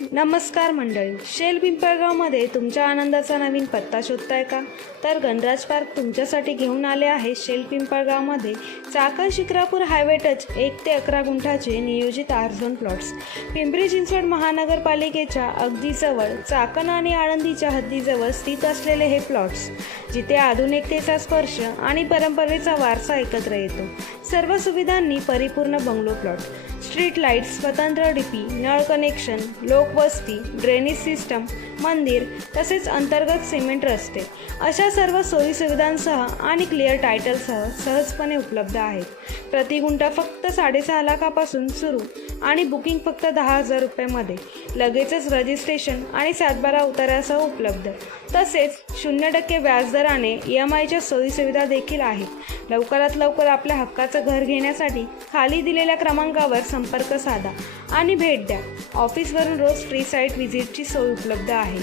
नमस्कार मंडळी, शेल पिंपळगावमध्ये तुमच्या आनंदाचा नवीन पत्ता शोधताय का? तर गणराज पार्क तुमच्यासाठी घेऊन आले आहे. शेल पिंपळगावमध्ये चाकण शिक्रापूर हायवे टच 1 ते 11 गुंठाचे नियोजित आर-झोन प्लॉट्स. पिंपरी चिंचवड महानगरपालिकेच्या अगदी जवळ चाकण आणि आळंदीच्या हद्दीजवळ स्थित असलेले हे प्लॉट्स, जिथे आधुनिकतेचा स्पर्श आणि परंपरेचा वारसा एकत्र येतो. सर्व सुविधांनी परिपूर्ण बंगलो प्लॉट, स्ट्रीट लाईट्स, स्वतंत्र डीपी, नळ कनेक्शन, लोकवस्ती, ड्रेनेज सिस्टम, मंदिर तसेच अंतर्गत सिमेंट रस्ते अशा सर्व सोयी सुविधांसह आणि क्लिअर टायटलसह सहजपणे उपलब्ध आहेत. प्रति गुंठा फक्त 6.5 लाखापासून सुरू आणि बुकिंग फक्त 10,000 रुपयामध्ये. लगेचच रजिस्ट्रेशन आणि 7/12 उतार्यासह उपलब्ध. तसेच 0% व्याजदराने EMIच्या सोयी सुविधा देखील आहेत. लवकरात लवकर आपल्या हक्काचं घर घेण्यासाठी खाली दिलेल्या क्रमांकावर संपर्क साधा आणि भेट द्या. ऑफिसवरून रोज फ्री साईट व्हिजिटची सोय उपलब्ध आहे.